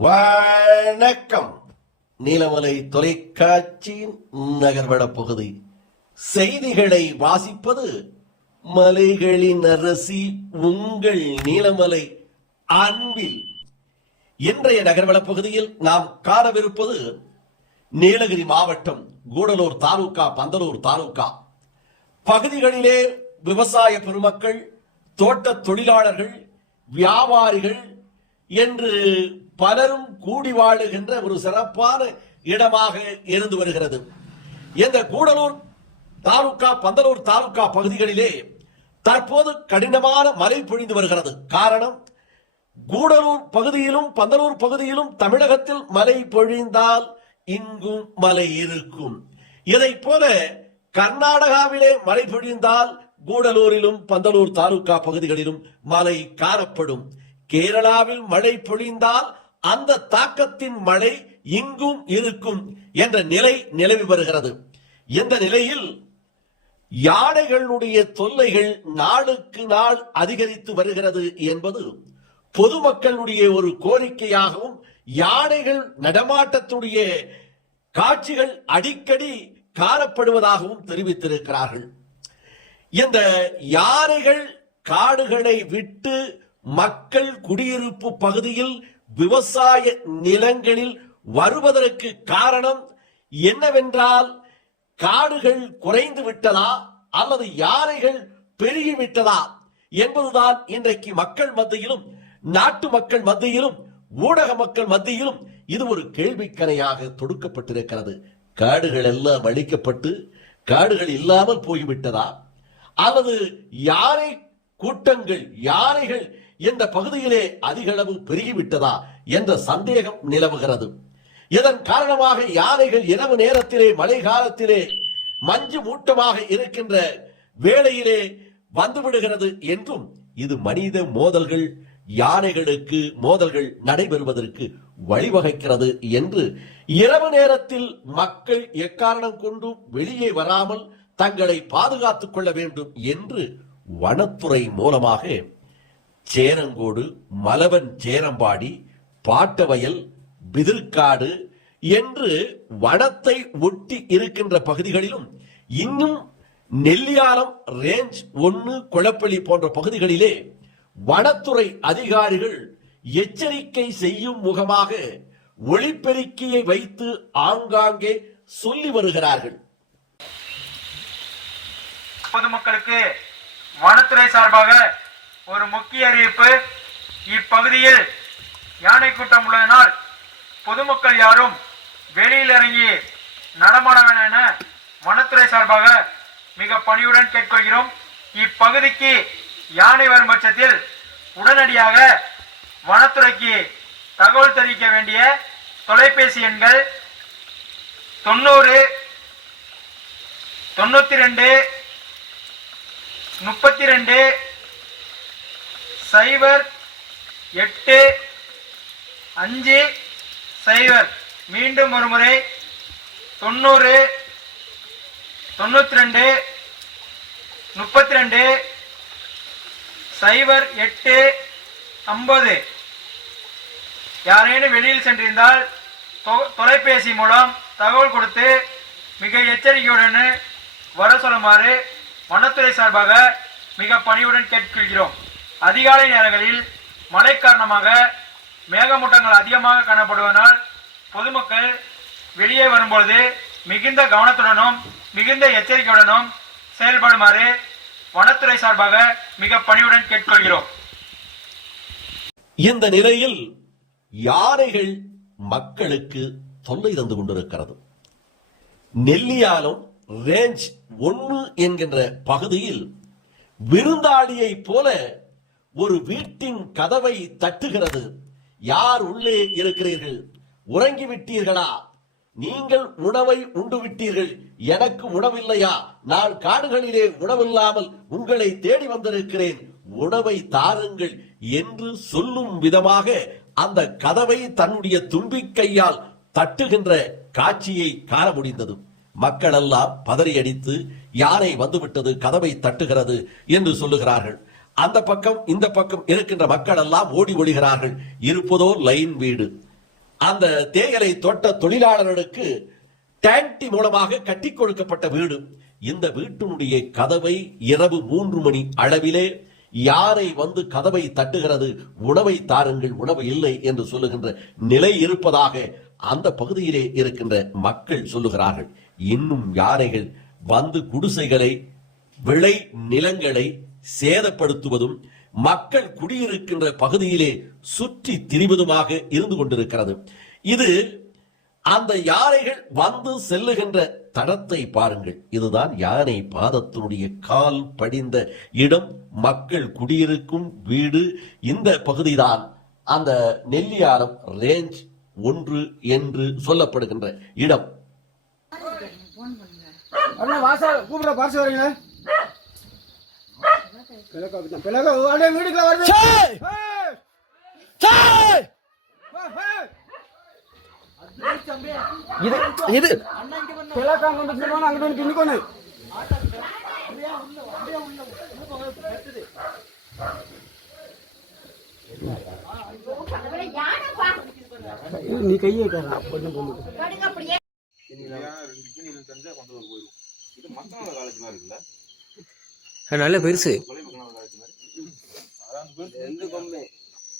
வணக்கம். நீலமலை தொலைக்காட்சியின் நகர்வட பகுதி. செய்திகளை வாசிப்பது மலைகளின் அரசி உங்கள் நீலமலை அன்பில். இன்றைய நகர்வள பகுதியில் நாம் காணவிருப்பது நீலகிரி மாவட்டம் கூடலூர் தாலுகா பந்தலூர் தாலுகா. பகுதிகளிலே விவசாய பெருமக்கள் தோட்ட தொழிலாளர்கள் வியாபாரிகள் என்று பலரும் கூடி வாழுகின்ற ஒரு சிறப்பான இடமாக இருந்து வருகிறது. இந்த கூடலூர் தாலுகா பந்தலூர் தாலுகா பகுதிகளிலே தற்போது கடினமான மழை பொழிந்து வருகிறது. காரணம் கூடலூர் பகுதியிலும் பந்தலூர் பகுதியிலும் தமிழகத்தில் மழை பொழிந்தால் இங்கும் மழை இருக்கும். இதை போல கர்நாடகாவிலே மழை பொழிந்தால் கூடலூரிலும் பந்தலூர் தாலுகா பகுதிகளிலும் மழை காணப்படும். கேரளாவில் மழை பொழிந்தால் அந்த தாக்கத்தின் மழை இங்கும் இருக்கும் என்ற நிலை நிலவி வருகிறது. இந்த நிலையில் யானைகளுடைய தொல்லைகள் நாளுக்கு நாள் அதிகரித்து வருகிறது என்பது பொதுமக்களுடைய ஒரு கோரிக்கையாகவும் யானைகள் நடமாட்டத்துடைய காட்சிகள் அடிக்கடி காணப்படுவதாகவும் தெரிவித்திருக்கிறார்கள். இந்த யானைகள் காடுகளை விட்டு மக்கள் குடியிருப்பு பகுதியில் விவசாய நிலங்களில் வருவதற்கு காரணம் என்னவென்றால் காடுகள் குறைந்து விட்டதா அல்லது யானைகள் பெருகி விட்டதா என்பதுதான் இன்றைக்கு மக்கள் மத்தியிலும் நாட்டு மக்கள் மத்தியிலும் ஊடக மக்கள் மத்தியிலும் இது ஒரு கேள்விக்கரையாக தொடுக்கப்பட்டிருக்கிறது. காடுகள் எல்லாம் அழிக்கப்பட்டு காடுகள் இல்லாமல் போய்விட்டதா? அல்லது யானை கூட்டங்கள் யானைகள் இந்த பகுதியிலே அதிக அளவு பெருகிவிட்டதா என்ற சந்தேகம் நிலவுகிறது. இதன் காரணமாக யானைகள் இரவு நேரத்திலே மழை காலத்திலே மஞ்சு மூட்டமாக இருக்கின்ற வேளையிலே வந்துவிடுகிறது என்றும் இது மனித மோதல்கள் யானைகளுக்கு மோதல்கள் நடைபெறுவதற்கு வழிவகுக்கிறது என்று இரவு நேரத்தில் மக்கள் எக்காரணம் கொண்டும் வெளியே வராமல் தங்களை பாதுகாத்துக் கொள்ள வேண்டும் என்று வனத்துறை மூலமாக சேரங்கோடு மலவன் சேரம்பாடி பாட்டவயல் பிதிர்காடு என்று வனத்தை ஒட்டி இருக்கின்ற பகுதிகளிலும் இன்னும் நெல்லியாலம் ரேஞ்ச் ஒன்று குளப்பள்ளி போன்ற பகுதிகளிலே வனத்துறை அதிகாரிகள் எச்சரிக்கை செய்யும் முகமாக ஒளிப்பெருக்கியை வைத்து ஆங்காங்கே சொல்லி வருகிறார்கள். பொதுமக்களுக்கு வனத்துறை சார்பாக ஒரு முக்கிய அறிவிப்பு. இப்பகுதியில் யானை கூட்டம் உள்ளதனால் பொதுமக்கள் யாரும் வெளியில் இறங்கி நடமாட வேண்டாம் என வனத்துறை சார்பாக மிக பணியுடன் கேட்கொள்கிறோம். இப்பகுதிக்கு யானை வரும் பட்சத்தில் உடனடியாக வனத்துறைக்கு தகவல் தெரிவிக்க வேண்டிய தொலைபேசி எண்கள் தொண்ணூறு தொண்ணூத்தி ரெண்டு முப்பத்தி ரெண்டு சைபர் எட்டு அஞ்சு சைபர் மீண்டும் ஒரு முறை. தொண்ணூறு தொண்ணூற்றி ரெண்டு முப்பத்தி ரெண்டு சைபர் எட்டு ஐம்பது. யாரேனும் வெளியில் சென்றிருந்தால் தொ- தொலைபேசி மூலம் தகவல் கொடுத்து மிக எச்சரிக்கையுடன் வர சொல்லுமாறு வனத்துறை சார்பாக மிக பணியுடன் கேட்டுக்கொள்கிறோம் அதிகாலை நேரங்களில் மழை காரணமாக மேகமூட்டங்கள் அதிகமாக காணப்படுவதனால் பொதுமக்கள் வெளியே வரும்பொழுது மிகுந்த கவனத்துடனும் மிகுந்த எச்சரிக்கையுடனும் செயல்படுமாறு வனத்துறை சார்பாக மிக பணியுடன் கேட்டுக்கொள்கிறோம். இந்த நிலையில் யானைகள் மக்களுக்கு தொல்லை தந்து கொண்டிருக்கிறது. நெல்லியாலும் ரேஞ்ச் ஒன்னு என்கின்ற பகுதியில் விருந்தாளியை போல ஒரு வீட்டின் கதவை தட்டுகிறது. யார் உள்ளே இருக்கிறீர்கள்? உறங்கி விட்டீர்களா நீங்கள் உணவை உண்டு விட்டீர்கள் எனக்கு உணவில்லையா? நான் காடுகளிலே உணவில்லாமல் உங்களை தேடி வந்திருக்கிறேன். உணவை தாருங்கள் என்று சொல்லும் விதமாக அந்த கதவை தன்னுடைய தும்பிக்கையால் தட்டுகின்ற காட்சியை காண முடிந்தது. மக்கள் எல்லாம் பதறியடித்து யானை வந்துவிட்டது கதவை தட்டுகிறது என்று சொல்லுகிறார்கள். அந்த பக்கம் இந்த பக்கம் இருக்கின்ற மக்கள் எல்லாம் ஓடி ஒழிகிறார்கள் இருப்பதோ லைன் வீடு. அந்த தேயிலை தொட்ட தொழிலாளர்களுக்கு டேண்டி மூலமாக கட்டி கொடுக்கப்பட்ட வீடு. இந்த வீட்டினுடைய கதவை இரவு மூன்று மணி அளவிலே யாரை வந்து கதவை தட்டுகிறது உணவை தாருங்கள் உணவு இல்லை என்று சொல்லுகின்ற நிலை இருப்பதாக அந்த பகுதியிலே இருக்கின்ற மக்கள் சொல்லுகிறார்கள். இன்னும் யானைகள் வந்து குடிசைகளை விளை நிலங்களை சேதப்படுத்துவதும் மக்கள் குடியிருக்கின்ற பகுதியிலே சுற்றி திரிவதுமாக இருந்து கொண்டிருக்கிறது. இது அந்த யானைகள் வந்து செல்லுகின்ற தடத்தை பாருங்கள். இதுதான் யானை பாதத்தினுடைய கால் படிந்த இடம். மக்கள் குடியிருக்கும் வீடு. இந்த பகுதிதான் அந்த நெல்லியாரம் ரேஞ்ச் ஒன்று என்று சொல்லப்படுகின்ற இடம். கூப்பிட பிளக்கா பிடிச்சா பிளக்கா அடே வீடுக்குள்ள வருது ஏய்! ஏய்! ஏய்! இது இது. பிளக்கா கொண்டு பின்னிக்கொண்டு நீ கையை கொஞ்சம் பொண்ணு நல்ல பெருசு. ரெண்டு கொம்பே.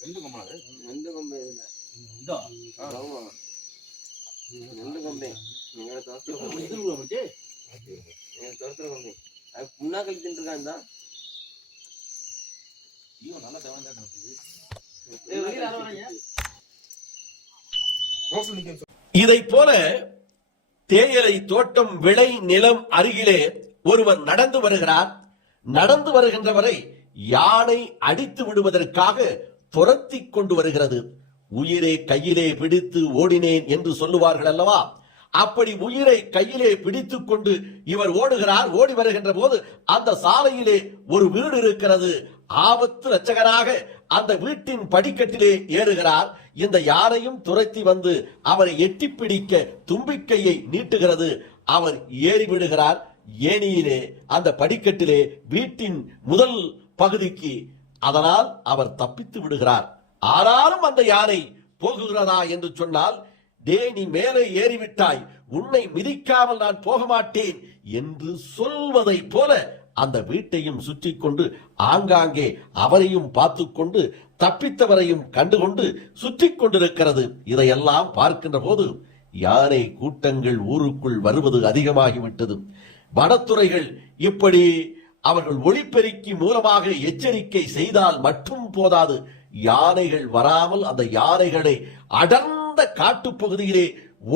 ரெண்டு கொம்பா ரெண்டு கொம்பே இதுல. ஆமா. ரெண்டு கொம்பே. அது புண்ணா தான் இதைப் போல தேயிலை தோட்டம் விளை நிலம் அருகிலே ஒருவர் நடந்து வருகிறார். நடந்து வருகின்றவரை யானை அடித்து விடுவதற்காக துரத்தி கொண்டு வருகிறது. உயிரை கையிலே பிடித்து ஓடினேன் என்று சொல்லுவார்கள் அல்லவா? அப்படி உயிரை கையிலே பிடித்துக் கொண்டு இவர் ஓடுகிறார் ஓடி வருகின்ற போது அந்த சாலையிலே ஒரு வீடு இருக்கிறது. ஆபத்து ரச்சகராக அந்த வீட்டின் படிக்கட்டிலே ஏறுகிறார். இந்த யானையும் துரத்தி வந்து அவரை எட்டி பிடிக்க தும்பிக்கையை நீட்டுகிறது. அவர் ஏறிவிடுகிறார். ஏனியிலே அந்த படிக்கட்டிலே வீட்டின் முதல் பகுதிக்கு. அதனால் அவர் தப்பித்து விடுகிறார். ஆனாலும் அந்த யானை போகுகிறதா என்று சொன்னால் டே நீ மேலே ஏறிவிட்டாய். உன்னை மிதிக்காமல் நான் போக மாட்டேன் என்று சொல்வதைப் போல அந்த வீட்டையும் சுற்றி கொண்டு ஆங்காங்கே அவரையும் பார்த்து கொண்டு தப்பித்தவரையும் கண்டுகொண்டு சுற்றி கொண்டிருக்கிறது இதையெல்லாம் பார்க்கின்ற போது யானை கூட்டங்கள் ஊருக்குள் வருவது அதிகமாகிவிட்டது. வனத்துறைகள் இப்படி அவர்கள் ஒளிப்பெருக்கி மூலமாக எச்சரிக்கை செய்தால் மட்டும் போதாது. யானைகள் வராமல் அந்த யானைகளை அடர்ந்த காட்டுப்பகுதியிலே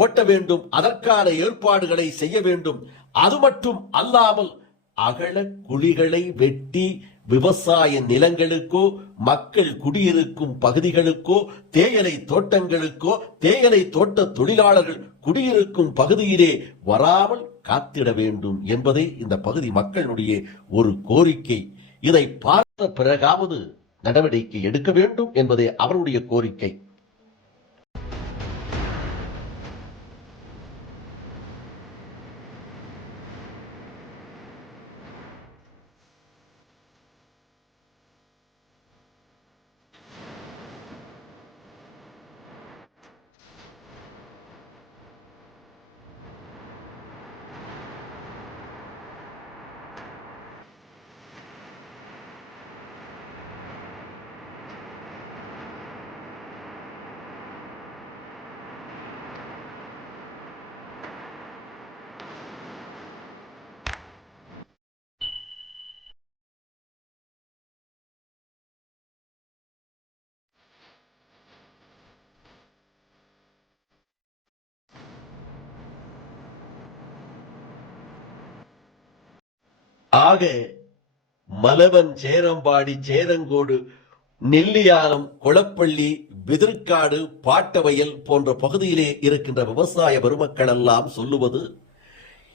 ஓட்ட வேண்டும். அதற்கான ஏற்பாடுகளை செய்ய வேண்டும். அது மட்டும் அல்லாமல் அகல குழிகளை வெட்டி விவசாய நிலங்களுக்கோ மக்கள் குடியிருக்கும் பகுதிகளுக்கோ தேயிலை தோட்டங்களுக்கோ தேயிலை தோட்ட தொழிலாளர்கள் குடியிருக்கும் பகுதியிலே வராமல் காத்திட வேண்டும் என்பதே இந்த பகுதி மக்களுடைய ஒரு கோரிக்கை. இதை பார்த்த பிறகாவது நடவடிக்கை எடுக்க வேண்டும் என்பதே அவருடைய கோரிக்கை. ஆக மலவன் சேரம்பாடி சேரங்கோடு நெல்லியாரம் குளப்பள்ளி விதிர்காடு பாட்டவயல் போன்ற பகுதியிலே இருக்கின்ற விவசாய பெருமக்கள் எல்லாம் சொல்லுவது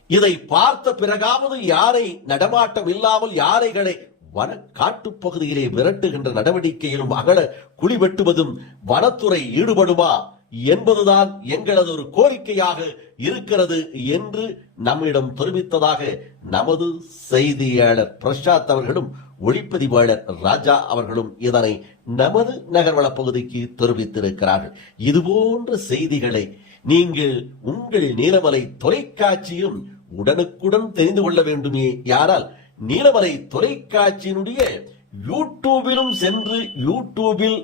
இதை பார்த்த பிறகாவது யாரை நடமாட்டம் இல்லாமல் யாரைகளை வன காட்டு பகுதியிலே விரட்டுகின்ற நடவடிக்கையிலும் அகல குழி வெட்டுவதும் வனத்துறை ஈடுபடுமா? என்பதுதான் எங்களது ஒரு கோரிக்கையாக இருக்கிறது என்று நம்மிடம் தெரிவித்ததாக நமது செய்தியாளர் பிரசாத் அவர்களும் ஒளிப்பதிவாளர் ராஜா அவர்களும் இதனை நமது நகர்வள பகுதிக்கு தெரிவித்திருக்கிறார்கள். இதுபோன்ற செய்திகளை நீங்கள் உங்கள் நீலமலை தொலைக்காட்சியும் உடனுக்குடன் தெரிந்து கொள்ள வேண்டுமே. யாரால்? நீலமலை தொலைக்காட்சியினுடைய யூடியூபிலும் சென்று யூடியூபில்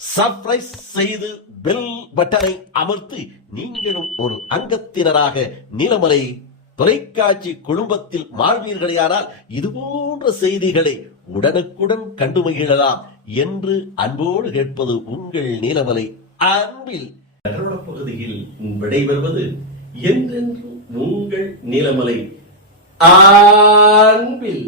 சர்ப்ரைஸ் செய்து பெல் பட்டனை அமர்த்தி நீங்களும் ஒரு அங்கத்தினராக நீலமலை தொலைக்காட்சி குடும்பத்தில் மாறுவீர்களேயானால் இதுபோன்ற செய்திகளை உடனுக்குடன் கண்டு மகிழலாம் என்று அன்போடு கேட்பது உங்கள் நீலமலை அன்பில். பகுதியில் விடைபெறுவது என்றென்றும் உங்கள் நீலமலை அன்பில்.